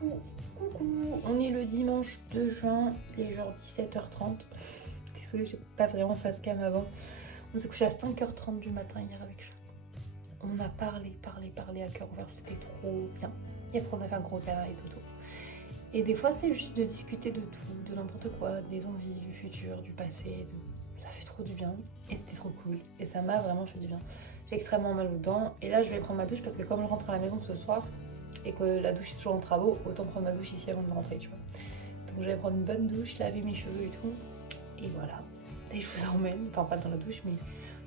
Coucou, on est le dimanche 2 juin, il est genre 17h30. Désolée, j'ai pas vraiment face cam avant. On s'est couché à 5h30 du matin hier avec Chat. On a parlé à cœur ouvert, c'était trop bien. Et après on a fait un gros câlin et dodo. Et des fois c'est juste de discuter de tout, de n'importe quoi, des envies, du futur, du passé. Ça fait trop du bien et c'était trop cool. Et ça m'a vraiment fait du bien. J'ai extrêmement mal aux dents et là je vais prendre ma douche parce que comme je rentre à la maison ce soir, et que la douche est toujours en travaux, autant prendre ma douche ici avant de rentrer, tu vois. Donc je vais prendre une bonne douche, laver mes cheveux et tout, et voilà. Et je vous emmène, enfin pas dans la douche, mais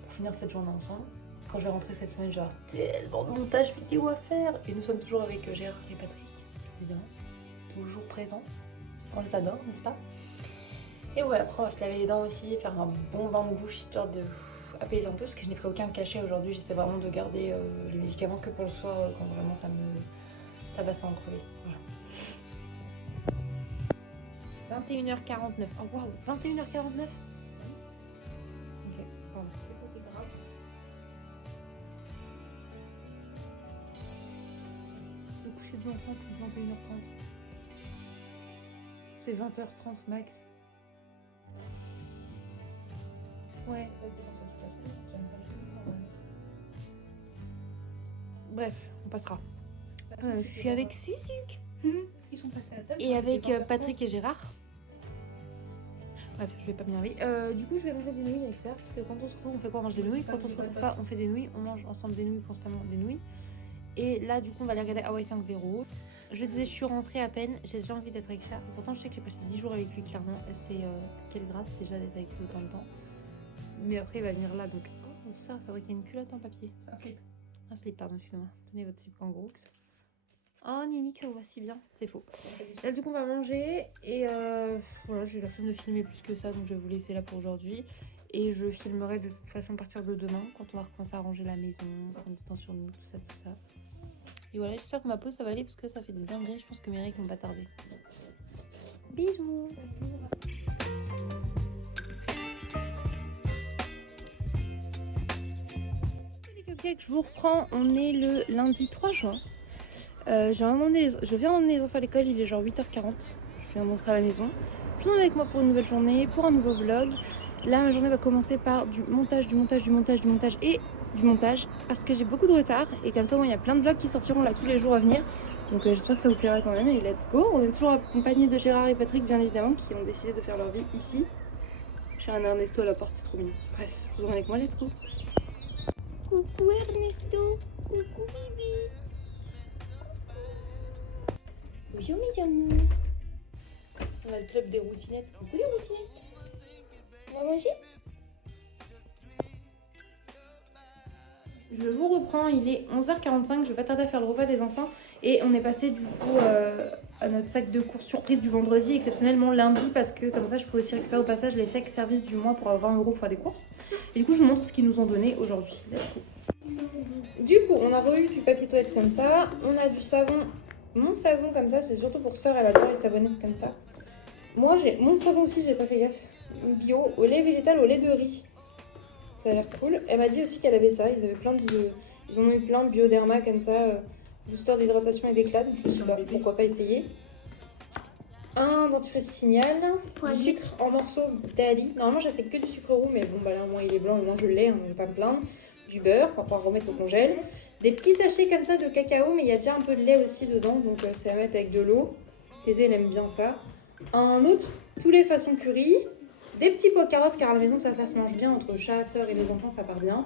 pour finir cette journée ensemble. Quand je vais rentrer cette semaine, j'aurai tellement de montage vidéo à faire. Et nous sommes toujours avec Gérard et Patrick, évidemment, toujours présents. On les adore, n'est-ce pas? Et voilà, après on va se laver les dents aussi, faire un bon bain de bouche histoire de apaiser un peu, parce que je n'ai pris aucun cachet aujourd'hui. J'essaie vraiment de garder les médicaments que pour le soir, quand vraiment ça me tabasse en crever. Voilà. 21h49. Oh waouh, 21h49. Ok, pardon. Le coucher de l'enfant pour 21h30. C'est 20h30 max. Ouais. Bref, on passera. Je suis avec Susuc. Ils sont passés à la table. Et avec Patrick et Gérard. Bref, je vais pas m'énerver. Du coup, je vais manger des nouilles avec ça. Parce que quand on se retrouve, on fait quoi? On mange des nouilles. Quand on se retrouve pas, on fait des nouilles. On mange ensemble des nouilles, constamment des nouilles. Et là, du coup, on va aller regarder Hawaii 5.0. Je disais, je suis rentrée à peine. J'ai déjà envie d'être avec Chat. Pourtant, je sais que j'ai passé 10 jours avec lui, clairement. C'est quelle grâce déjà d'être avec lui autant de temps. Mais après, il va venir là. Donc, oh, on sort fabriquer une culotte en papier. C'est un slip. Un slip, pardon, excusez-moi. Tenez votre slip kangourou. Oh Nini, ça vous va si bien, c'est faux. Là du coup on va manger et voilà, j'ai eu la flemme de filmer plus que ça, donc je vais vous laisser là pour aujourd'hui. Et je filmerai de toute façon à partir de demain, quand on va recommencer à ranger la maison, prendre du temps sur nous, tout ça, tout ça. Et voilà, j'espère que ma pause ça va aller parce que ça fait des dingueries, je pense que mes règles vont pas tarder. Bisous. Les cupcakes, je vous reprends, on est le lundi 3 juin. Je viens d'emmener les enfants à l'école, il est genre 8h40. Je viens d'entrer à la maison. Je vous emmène avec moi pour une nouvelle journée, pour un nouveau vlog. Là, ma journée va commencer par du montage et du montage. Parce que j'ai beaucoup de retard. Et comme ça, il y a plein de vlogs qui sortiront là tous les jours à venir. Donc j'espère que ça vous plaira quand même. Et let's go. On est toujours accompagné de Gérard et Patrick, bien évidemment, qui ont décidé de faire leur vie ici. J'ai un Ernesto à la porte, c'est trop mignon. Bref, je vous emmène avec moi, let's go. Coucou Ernesto. Coucou Bibi. Bonjour mes amours. On a le club des roussinettes. Coucou les roussinettes. On va manger? Je vous reprends, il est 11h45, je vais pas tarder à faire le repas des enfants. Et on est passé du coup à notre sac de courses surprise du vendredi, exceptionnellement lundi, parce que comme ça je peux aussi récupérer au passage les chèques service du mois pour avoir 20 € pour faire des courses. Et du coup je vous montre ce qu'ils nous ont donné aujourd'hui. Du coup on a eu du papier toilette comme ça, on a du savon. Mon savon comme ça, c'est surtout pour sœur, elle adore les savonnettes comme ça. Moi j'ai mon savon aussi, j'ai pas fait gaffe. Bio, au lait végétal, au lait de riz. Ça a l'air cool. Elle m'a dit aussi qu'elle avait ça, ils en ont eu plein de Bioderma comme ça, booster d'hydratation et d'éclat, donc je me suis dit bah, pourquoi pas essayer. Un dentifrice Signal, du sucre en morceaux Dali. Normalement j'ai que du sucre roux, mais bon bah là au moins il est blanc, au moins je l'ai, on ne va pas me plaindre. Du beurre pour pouvoir remettre au congèle. Des petits sachets comme ça de cacao, mais il y a déjà un peu de lait aussi dedans, donc c'est à mettre avec de l'eau. Thésée, elle aime bien ça. Un autre poulet façon curry. Des petits pois carottes, car à la maison, ça se mange bien. Entre chat, sœur et les enfants, ça part bien.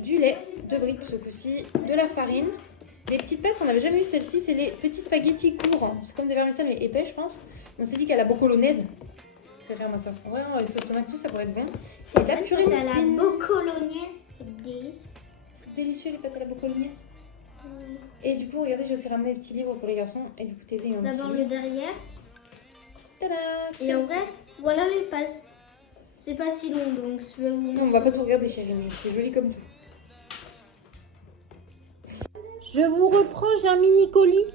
Du lait, 2 briques ce coup-ci. De la farine. Des petites pâtes, on n'avait jamais eu celle-ci. C'est les petits spaghettis courts. C'est comme des vermicelles, mais épais, je pense. On s'est dit qu'à la bocolonaise. Je vais faire ma soeur. Ouais, non, les sauces tomates, tout, ça pourrait être bon. C'est de la purée mousseline. La bocolonaise, c'est délicieux. Délicieux les pâtes à la bocolonaise. Et du coup, regardez, j'ai aussi ramené des petits livres pour les garçons. Et du coup, Thésée, il y a un petit D'abord livre. le derrière. Tada! Et en vrai, voilà les pages. C'est pas si long, donc je vais vous Non, on va pas tout regarder, chérie, mais c'est joli comme tout. Je vous reprends, j'ai un mini colis.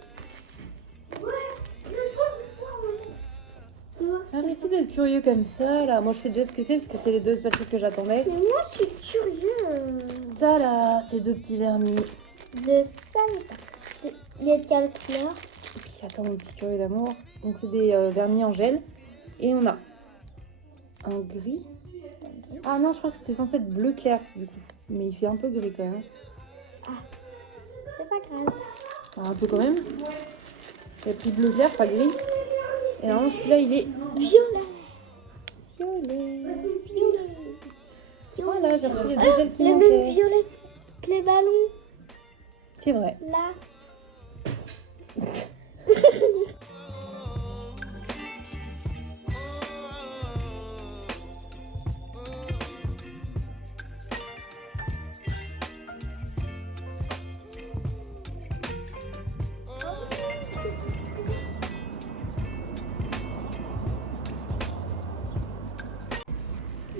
Arrêtez d'être curieux comme ça, là. Moi, je sais déjà ce que c'est, parce que c'est les 2 seuls trucs que j'attendais. Mais moi, je suis curieux. Tada! Ces 2 petits vernis. Je savais pas. Il y a de quelle couleur? Qui attend mon petit curieux d'amour. Donc c'est des vernis en gel. Et on a un gris. Ah non, je crois que c'était censé être bleu clair du coup. Mais il fait un peu gris quand même. C'est pas grave. Ah, un peu quand même. Il y a plus bleu clair, pas gris. Et alors celui-là il est Violet. Voilà, j'ai reçu les deux gels qui Le même manquaient. violet que les ballons. C'est vrai. Là.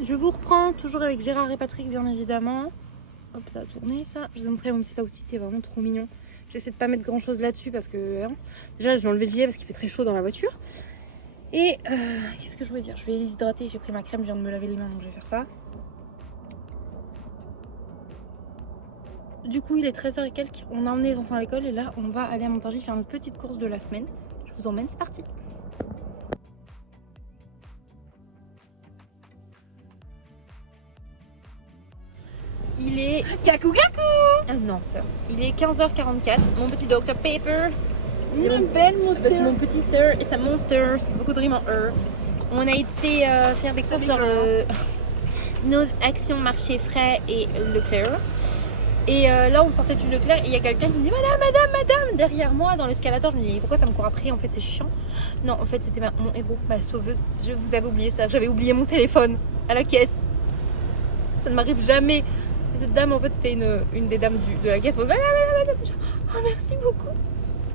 Je vous reprends, toujours avec Gérard et Patrick bien évidemment. Hop, ça a tourné ça. Je vous ai montré mon petit outfit, c'est vraiment trop mignon. J'essaie de pas mettre grand chose là-dessus parce que... Hein, déjà je vais enlever le gilet parce qu'il fait très chaud dans la voiture. Et qu'est-ce que je voulais dire? Je vais les hydrater, j'ai pris ma crème, je viens de me laver les mains donc je vais faire ça. Du coup il est 13h et quelques, on a emmené les enfants à l'école et là on va aller à Montargis faire notre petite course de la semaine. Je vous emmène, c'est parti. Il est... Kakou kakou. Ah non, sœur. Il est 15h44. Mon petit Dr Pepper. Une belle monster. Mon petit sœur et sa monster. C'est beaucoup de rimes en E. On a été faire des courses sur nos actions marché frais et Leclerc. Et là, on sortait du Leclerc et il y a quelqu'un qui me dit Madame derrière moi dans l'escalator. Je me dis pourquoi ça me court après? En fait, c'est chiant. Non, en fait, c'était mon héros, ma sauveuse. Je vous avais oublié ça. J'avais oublié mon téléphone à la caisse. Ça ne m'arrive jamais. Et cette dame, en fait, c'était une des dames de la caisse. Oh, merci beaucoup.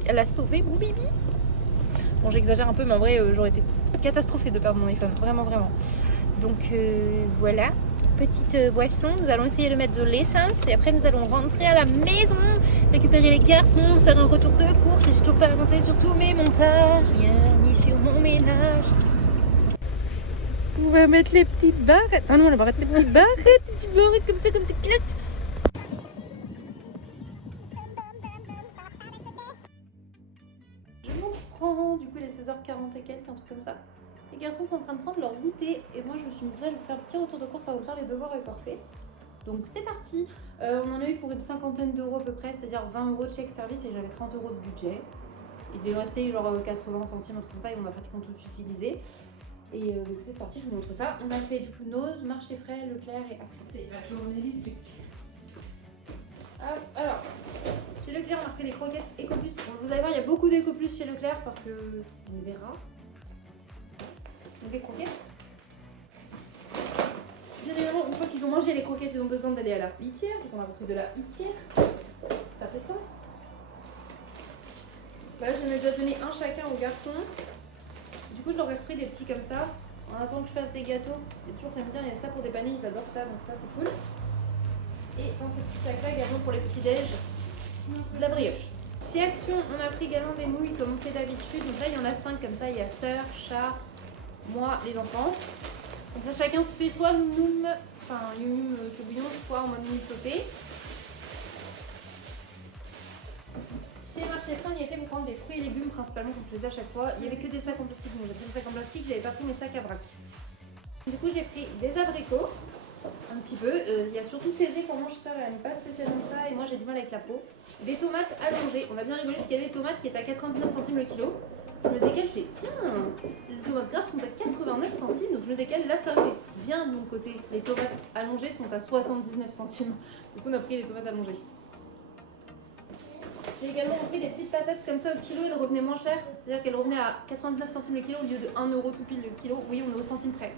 Elle a sauvé mon bibi. Bon, j'exagère un peu, mais en vrai, j'aurais été catastrophée de perdre mon iPhone. Vraiment, vraiment. Donc, voilà. Petite boisson. Nous allons essayer de mettre de l'essence. Et après, nous allons rentrer à la maison, récupérer les garçons, faire un retour de course. Et j'ai toujours pas raconté sur tous mes montages, ni sur mon ménage. On va mettre les petites barrettes. Ah non, on va mettre les petites barrettes comme ça, clac. Je vous reprends, du coup, il est 16h40 et quelques, un truc comme ça. Les garçons sont en train de prendre leur goûter et moi je me suis mise là, je vais faire un petit retour de course avant de faire les devoirs et parfait. Donc c'est parti. On en a eu pour une cinquantaine d'euros à peu près, c'est-à-dire 20 euros de chèque service et j'avais 30 euros de budget. Il devait me rester genre 80 centimes, un truc comme ça, et on a pratiquement tout utilisé. Et écoutez, c'est parti, je vous montre ça. On a fait du coup Nose, Marché Frais, Leclerc et Action. C'est la journée, c'est... Alors, chez Leclerc, on a pris des croquettes Ecoplus. Vous allez voir, il y a beaucoup d'Ecoplus chez Leclerc parce que on verra. Donc les croquettes. Bien évidemment, une fois qu'ils ont mangé les croquettes, ils ont besoin d'aller à la litière. Donc on a pris de la litière. Ça fait sens. Là, j'en ai déjà donné un chacun aux garçons. Du coup, je leur ai repris des petits comme ça. En attendant que je fasse des gâteaux. Et toujours, ça me dit, il y a ça pour dépanner, ils adorent ça, donc ça c'est cool. Et dans ce petit sac-là, également pour les petits déj, de la brioche. Chez Action, on a pris également des nouilles comme on fait d'habitude. Donc là, il y en a 5 comme ça. Il y a sœur, chat, moi, les enfants. Comme ça, chacun se fait soit noum, enfin yum bouillon, soit en mode nouilles sautées. Chez Marché Frais, on y était pour prendre des fruits et légumes principalement, comme je faisais à chaque fois. Il n'y avait que des sacs en plastique, donc j'ai pris des sacs en plastique, j'avais pas pris mes sacs à vrac. Du coup, j'ai pris des abricots, un petit peu. Il y a surtout Thésée qu'on mange ça, elle n'aime pas spécialement ça, et moi j'ai du mal avec la peau. Des tomates allongées, on a bien rigolé parce qu'il y a des tomates qui étaient à 99 centimes le kilo. Je me décale, je fais tiens, les tomates graves sont à 89 centimes, donc je me décale, là ça fait bien de mon côté. Les tomates allongées sont à 79 centimes, du coup on a pris les tomates allongées. J'ai également pris des petites patates comme ça au kilo, elles revenaient moins cher, c'est-à-dire qu'elles revenaient à 99 centimes le kilo au lieu de 1 euro tout pile le kilo. Oui, on est au centime près.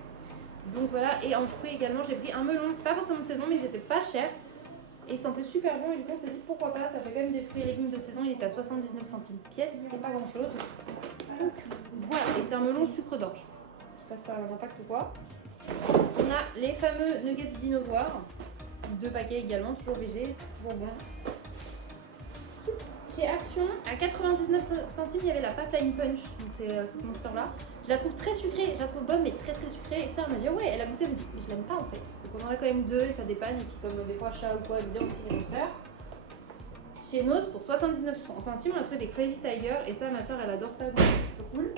Donc voilà, et en fruits également, j'ai pris un melon, c'est pas forcément de saison, mais ils étaient pas chers. Et ils sentaient super bon, et du coup on s'est dit pourquoi pas, ça fait quand même des fruits et légumes de saison, il était à 79 centimes pièce, c'est pas grand chose. Voilà, et c'est un melon sucre d'orge. Je sais pas si ça a un impact ou quoi. On a les fameux nuggets dinosaures, 2 paquets également, toujours végé, toujours bon. Chez Action, à 99 centimes, il y avait la Pipeline Punch, donc c'est cette monster-là. Je la trouve très sucrée, je la trouve bonne mais très sucrée. Et ça, elle m'a dit ouais, elle a goûté, elle me dit mais je l'aime pas en fait. Donc on en a quand même 2 et ça dépanne. Et puis comme des fois chat ou quoi, elle me dit aussi les monsters. Chez Nose, pour 79 centimes, on a trouvé des Crazy Tiger. Et ça, ma soeur, elle adore ça, donc c'est plutôt cool.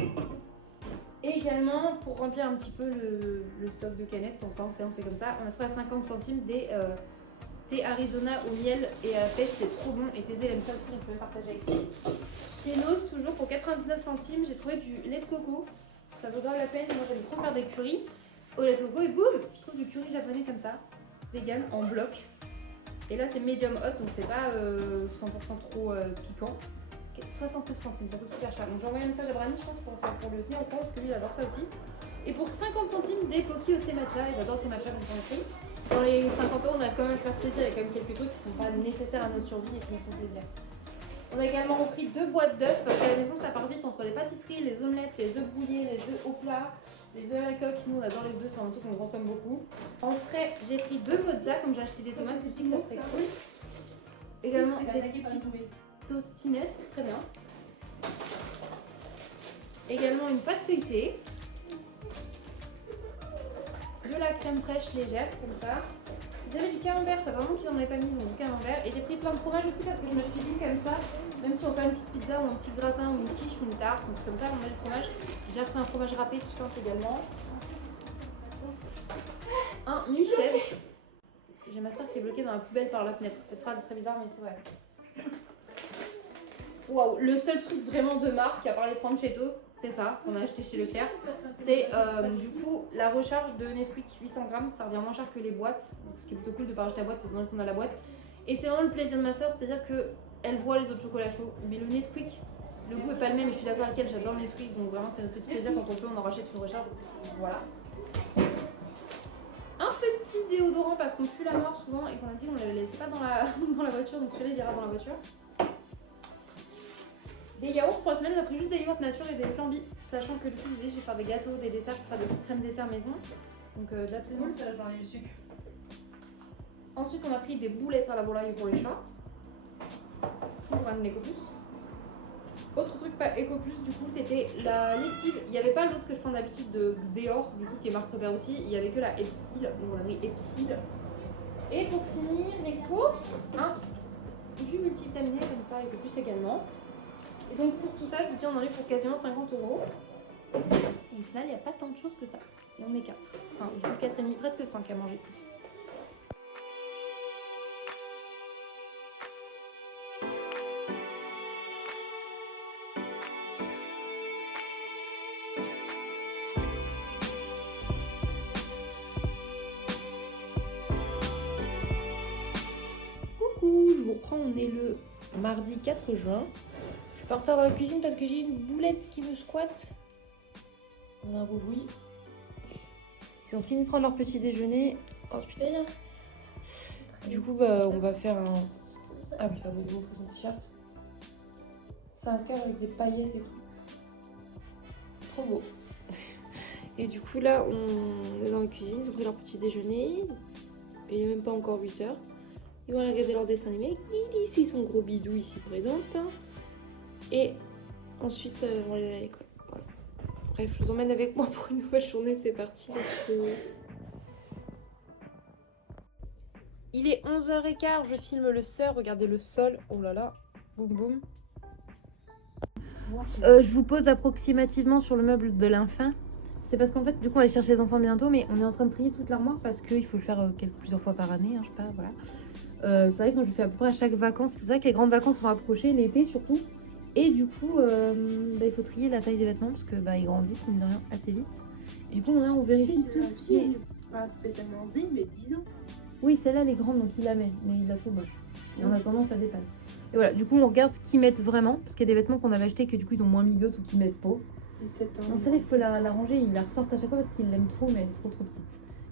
Et également, pour remplir un petit peu le stock de canettes, on fait comme ça, on a trouvé à 50 centimes des thé Arizona au miel et à la pêche, c'est trop bon. Et Thésée, elle aime ça aussi, donc je peux même partager avec lui. Chez Nose, toujours pour 99 centimes, j'ai trouvé du lait de coco. Ça vaut grave la peine, moi j'aime trop faire des currys au lait de coco. Et boum, je trouve du curry japonais comme ça, vegan, en bloc. Et là, c'est medium hot, donc c'est pas 100% trop piquant. 69 centimes, ça coûte super cher. Donc j'ai envoyé un message à Brani, je pense, pour le tenir au courant, parce que lui, il adore ça aussi. Et pour 50 centimes, des Pocky au thé matcha, et j'adore le thé matcha, donc j'en ai fait. Dans les 50 €, on a quand même à se faire plaisir, il y a quand même quelques trucs qui sont pas nécessaires à notre survie et qui nous font plaisir. On a également repris 2 boîtes d'œufs, parce qu'à la maison, ça part vite entre les pâtisseries, les omelettes, les œufs brouillés, les œufs au plat, les œufs à la coque. Nous, on adore les œufs, c'est un truc qu'on consomme beaucoup. En frais, j'ai pris 2 mozza, comme j'ai acheté des tomates, je me suis dit que ça serait cool. Également des petites tostinettes, très bien. Également une pâte feuilletée, de la crème fraîche légère comme ça. Ils avaient du camembert, ça vraiment qu'ils n'en avaient pas mis, donc du camembert. Et j'ai pris plein de fromage aussi parce que je me suis dit comme ça, même si on fait une petite pizza ou un petit gratin ou une quiche ou une tarte, donc comme ça on a du fromage. J'ai pris un fromage râpé tout simple également. Un mi-chèvre. J'ai ma soeur qui est bloquée dans la poubelle par la fenêtre. Cette phrase est très bizarre mais c'est vrai. Waouh, le seul truc vraiment de marque, à part les Tranchetto, c'est ça qu'on a acheté chez Leclerc. C'est du coup la recharge de Nesquik 800 grammes, ça revient moins cher que les boîtes, donc ce qui est plutôt cool de pas racheter la boîte étant donné qu'on a la boîte. Et c'est vraiment le plaisir de ma soeur, c'est-à-dire qu'elle boit les autres chocolats chauds, mais le Nesquik, le goût est pas le même et je suis d'accord avec elle, j'adore le Nesquik, donc vraiment c'est notre petit plaisir quand on peut, on en rachète une recharge. Voilà. Un petit déodorant parce qu'on pue la mort souvent et qu'on a dit qu'on ne le laissait pas dans la voiture, donc celui-là il ira dans la voiture. Des yaourts pour la semaine, on a pris juste des yaourts nature et des flambis, sachant que du coup je vais faire des gâteaux, des desserts, faire des petites crèmes dessert maison. Donc that's cool, ça j'en ai du sucre. Ensuite on a pris des boulettes à la volaille pour les chats. Pour un Ecoplus. Autre truc pas Ecoplus du coup c'était la lessive. Il n'y avait pas l'autre que je prends d'habitude de Xeor du coup qui est marque repère aussi. Il n'y avait que la Epsil, donc on a pris Epsil. Et pour finir les courses, un jus multivitaminé comme ça Ecoplus également. Et donc pour tout ça, je vous dis, on en est pour quasiment 50 €. Et au final, il n'y a pas tant de choses que ça. Et on est 4. Enfin, j'ai eu 4,5, presque 5 à manger. Coucou, je vous reprends, on est le mardi 4 juin. Je suis pas en retard dans la cuisine parce que j'ai une boulette qui me squatte. On a un beau bruit. Ils ont fini de prendre leur petit déjeuner. Oh putain. Du coup, on va faire un... Ah oui, pardon, je vais vous montrer son t-shirt. C'est un cœur avec des paillettes et tout. Trop beau. Et du coup, là, on est dans la cuisine. Ils ont pris leur petit déjeuner. Il n'est même pas encore 8 h. Ils vont aller regarder leur dessin animé. Lily, c'est son gros bidou ici présente. Et ensuite, on va aller à l'école. Voilà. Bref, je vous emmène avec moi pour une nouvelle journée. C'est parti. Il est 11h15. Je filme le sœur. Regardez le sol. Oh là là. Boum boum. Je vous pose approximativement sur le meuble de l'infin. C'est parce qu'en fait, du coup, on va aller chercher les enfants bientôt. Mais on est en train de trier toute l'armoire parce qu'il faut le faire plusieurs fois par année. Hein, je sais pas, voilà. C'est vrai que moi, je le fais à peu près à chaque vacances. C'est vrai que les grandes vacances sont approchées, l'été surtout. Et du coup, il faut trier la taille des vêtements parce que ils grandissent, mine de rien, assez vite. Et du coup, on vérifie tout ce qui est... Pas spécialement Z, mais 10 ans. Oui, celle-là, elle est grande, donc il la met, mais il la trouve moche. Et en attendant, ça dépanne. Et voilà, du coup, on regarde ce qu'ils mettent vraiment, parce qu'il y a des vêtements qu'on avait achetés que du coup, ils ont moins migote ou qu'ils mettent pas. 6-7 ans. Donc celle-là, il faut la ranger, ils la ressortent à chaque fois parce qu'ils l'aiment trop, mais elle est trop petite.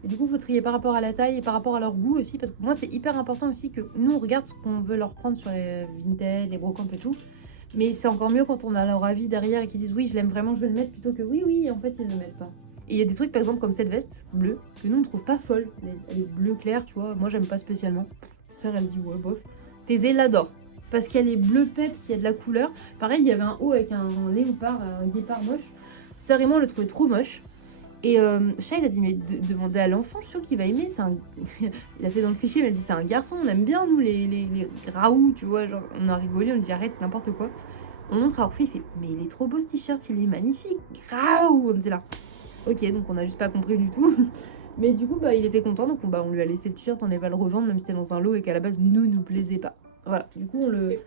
Et du coup, il faut trier par rapport à la taille et par rapport à leur goût aussi, parce que pour moi, c'est hyper important aussi que nous, on regarde ce qu'on veut leur prendre sur les Vinted, les brocantes et tout. Mais c'est encore mieux quand on a leur avis derrière et qu'ils disent oui, je l'aime vraiment, je vais le mettre, plutôt que oui, en fait, ils le mettent pas. Et il y a des trucs, par exemple, comme cette veste bleue, que nous, on trouve pas folle. Elle est bleu clair, tu vois. Moi, j'aime pas spécialement. Sœur, elle dit ouais, bof. Thésée l'adore. Parce qu'elle est bleu peps, il y a de la couleur. Pareil, il y avait un haut avec un léopard, un guépard moche. Sœur et moi, on le trouvait trop moche. Et Chat, il a dit, mais demandez à l'enfant, je suis sûre qu'il va aimer. Il a fait dans le cliché, il m'a dit, c'est un garçon, on aime bien, nous, les graous, tu vois. Genre, on a rigolé, on dit, arrête, n'importe quoi. On montre à Orphée, il fait, mais il est trop beau ce t-shirt, il est magnifique, graou. On était là. Ok, donc on a juste pas compris du tout. Mais du coup, bah, il était content, donc on lui a laissé le t-shirt, on n'allait pas le revendre, même si c'était dans un lot et qu'à la base, nous plaisait pas. Voilà, du coup, on le...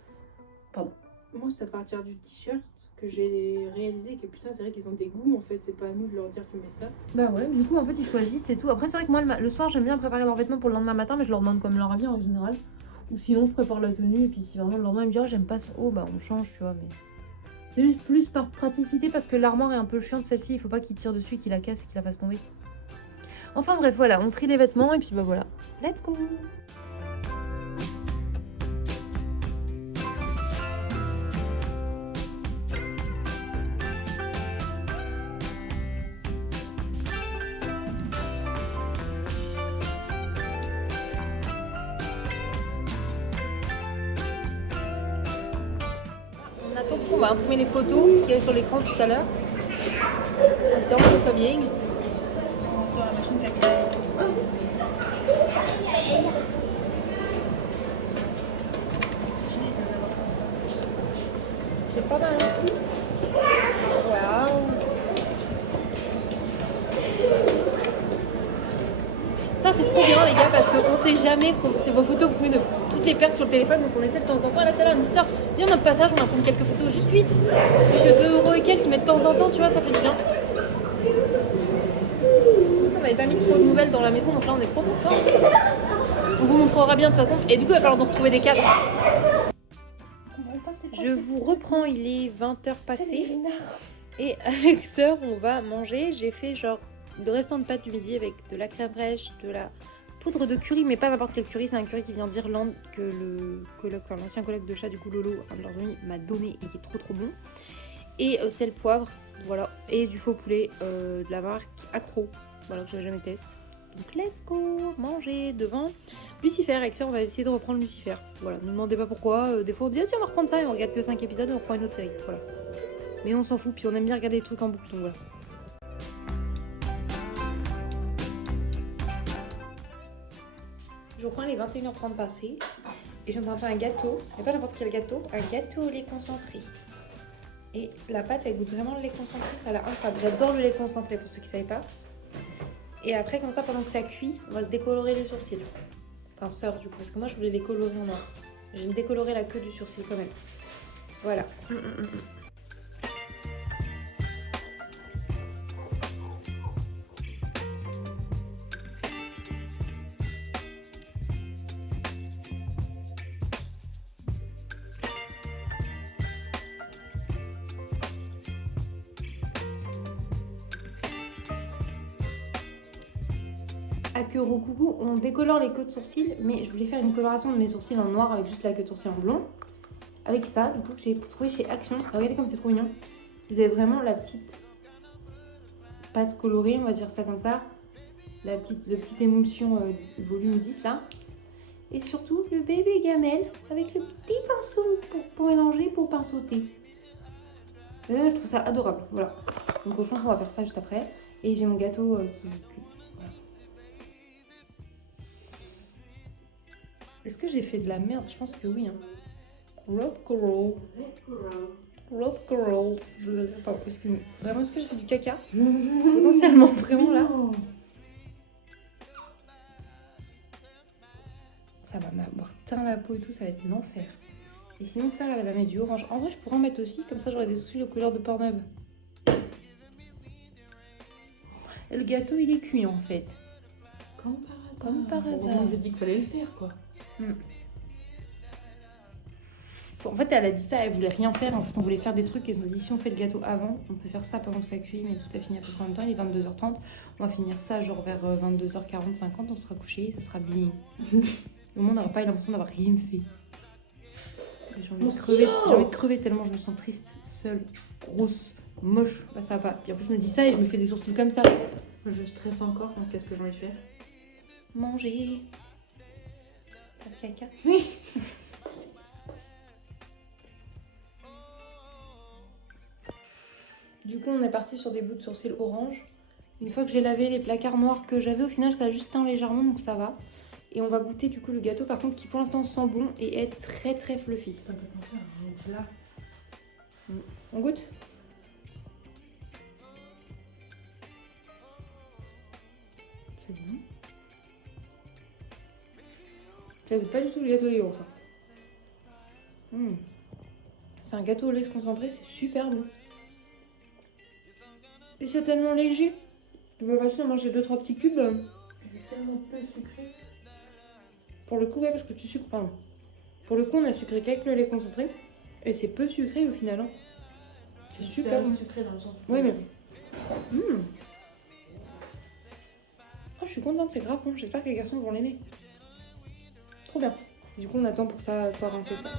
Pardon. Moi, c'est à partir du t-shirt que j'ai réalisé que putain, c'est vrai qu'ils ont des goûts en fait, c'est pas à nous de leur dire tu mets ça. Bah ouais, du coup, en fait, ils choisissent et tout. Après, c'est vrai que moi, le soir, j'aime bien préparer leurs vêtements pour le lendemain matin, mais je leur demande comme leur avis en général. Ou sinon, je prépare la tenue, et puis si vraiment le lendemain, ils me disent, oh, j'aime pas ce haut, bah on change, tu vois, mais... C'est juste plus par praticité, parce que l'armoire est un peu chiante, celle-ci, il faut pas qu'il tire dessus, qu'il la casse et qu'il la fasse tomber. Enfin bref, voilà, on trie les vêtements, et puis bah voilà. Let's go! On attend du coup, on va imprimer les photos qu'il y avait sur l'écran tout à l'heure. Espérons que ça soit bien. Dans la machine calculatrice. C'est pas mal. Waouh. Ça c'est trop bien les gars parce qu'on sait jamais, c'est vos photos, vous pouvez toutes les perdre sur le téléphone, donc on essaie de temps en temps. Et là tout à l'heure on me dit ça, viens dans le passage, on imprime quelques photos, juste 8, que 2 € et quelques, mais de temps en temps tu vois ça fait du bien. On n'avait pas mis trop de nouvelles dans la maison, donc là on est trop contents. On vous montrera bien de toute façon, et du coup il va falloir nous retrouver des cadres. Je vous reprends, il est 20h passé. Et avec Sœur, on va manger. J'ai fait genre le restant de pâtes du midi avec de la crème fraîche, de la poudre de curry, mais pas n'importe quel curry. C'est un curry qui vient d'Irlande que l'ancien collègue de Chat, du coup Lolo, un de leurs amis, m'a donné et qui est trop bon. Et sel, poivre, voilà. Et du faux poulet de la marque Accro, voilà, que j'avais jamais testé. Donc let's go manger devant Lucifer. Avec Sœur, on va essayer de reprendre Lucifer. Voilà, ne me demandez pas pourquoi. Des fois on dit ah tiens on va reprendre ça et on regarde que 5 épisodes et on reprend une autre série. Voilà. Mais on s'en fout, puis on aime bien regarder des trucs en boucle, donc voilà. Je reprends les 21h30 passées et je suis en train de faire un gâteau, mais pas n'importe quel gâteau, un gâteau au lait concentré. Et la pâte elle goûte vraiment le lait concentré, ça a l'air incroyable. J'adore le lait concentré pour ceux qui ne savaient pas. Et après comme ça pendant que ça cuit, on va se décolorer les sourcils. Enfin Sœur du coup, parce que moi je voulais les colorer en noir. J'ai décoloré la queue du sourcil quand même. Voilà. Akuro coucou, on décolore les queues de sourcils, mais je voulais faire une coloration de mes sourcils en noir avec juste la queue de sourcil en blond. Avec ça, du coup, que j'ai trouvé chez Action. Regardez comme c'est trop mignon. Vous avez vraiment la petite pâte colorée, on va dire ça comme ça. Le petite émulsion volume 10 là. Et surtout le bébé gamelle avec le petit pinceau pour mélanger, pour pinceauter. Je trouve ça adorable, voilà. Donc je pense qu'on va faire ça juste après. Et j'ai mon gâteau Est-ce que j'ai fait de la merde? Je pense que oui. Hein. Road Coral. Pardon, excuse-moi. Vraiment, est-ce que j'ai fait du caca? Potentiellement, vraiment là. Ça va m'avoir teint la peau et tout, ça va être l'enfer. Et sinon, ça, elle va mettre du orange. En vrai, je pourrais en mettre aussi, comme ça j'aurais des sourcils aux couleurs de Pornhub. Le gâteau, il est cuit en fait. Comme par hasard. On lui a dit qu'il fallait le faire quoi. En fait, elle a dit ça, elle voulait rien faire. En fait, on voulait faire des trucs et on a dit si on fait le gâteau avant, on peut faire ça pendant que ça cuit, mais tout a fini à peu près en même temps. Il est 22h30. On va finir ça genre vers 22h40, 50. On sera couché, ça sera bien. Au moins, on n'aura pas l'impression d'avoir rien fait. J'ai envie de crever tellement je me sens triste, seule, grosse, moche. Bah, ça va pas. Puis en plus, je me dis ça et je me fais des sourcils comme ça. Je stresse encore, donc qu'est-ce que j'ai envie de faire? Manger. Faire caca. Oui. Du coup, on est parti sur des bouts de sourcils orange. Une fois que j'ai lavé les placards noirs que j'avais, au final ça a juste teint légèrement donc ça va. Et on va goûter du coup le gâteau par contre qui pour l'instant sent bon et est très très fluffy. Ça me fait penser à un plat. On goûte? C'est bon. Ça goûte pas du tout le gâteau Léo, ça. C'est un gâteau au lait concentré, c'est super bon. Et c'est tellement léger. C'est pas facile à manger 2-3 petits cubes. Elle est tellement peu sucrée. Pour le coup, ouais, parce que tu sucres, pardon. Pour le coup, on a sucré qu'avec le lait concentré. Et c'est peu sucré au final. Hein. C'est super bon. Sucré dans le sens. Oui, mais. Oh, je suis contente, c'est grave bon. J'espère que les garçons vont l'aimer. Trop bien. Du coup, on attend pour que ça soit rincé ça.